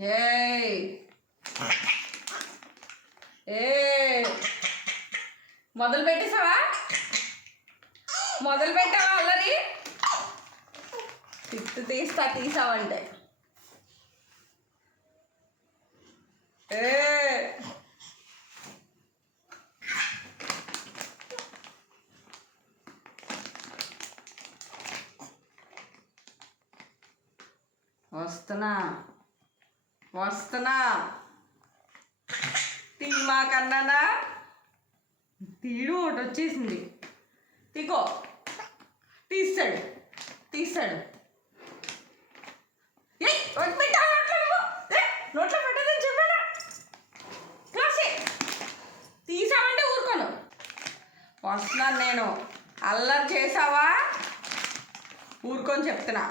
ఏయ్ ఏ మొదలు పెట్టేసావా అల్లరి తిట్టు తీసావంటే ఏ వస్తున్నా తీమా కన్నానా తీడు ఒకటి వచ్చేసింది తీకో తీస్తాడు నోట్లో పెట్టదని చెప్పానా క్లాసే తీసావంటే ఊరుకోను వస్తున్నాను నేను అల్లరి చేసావా ఊరుకొని చెప్తున్నా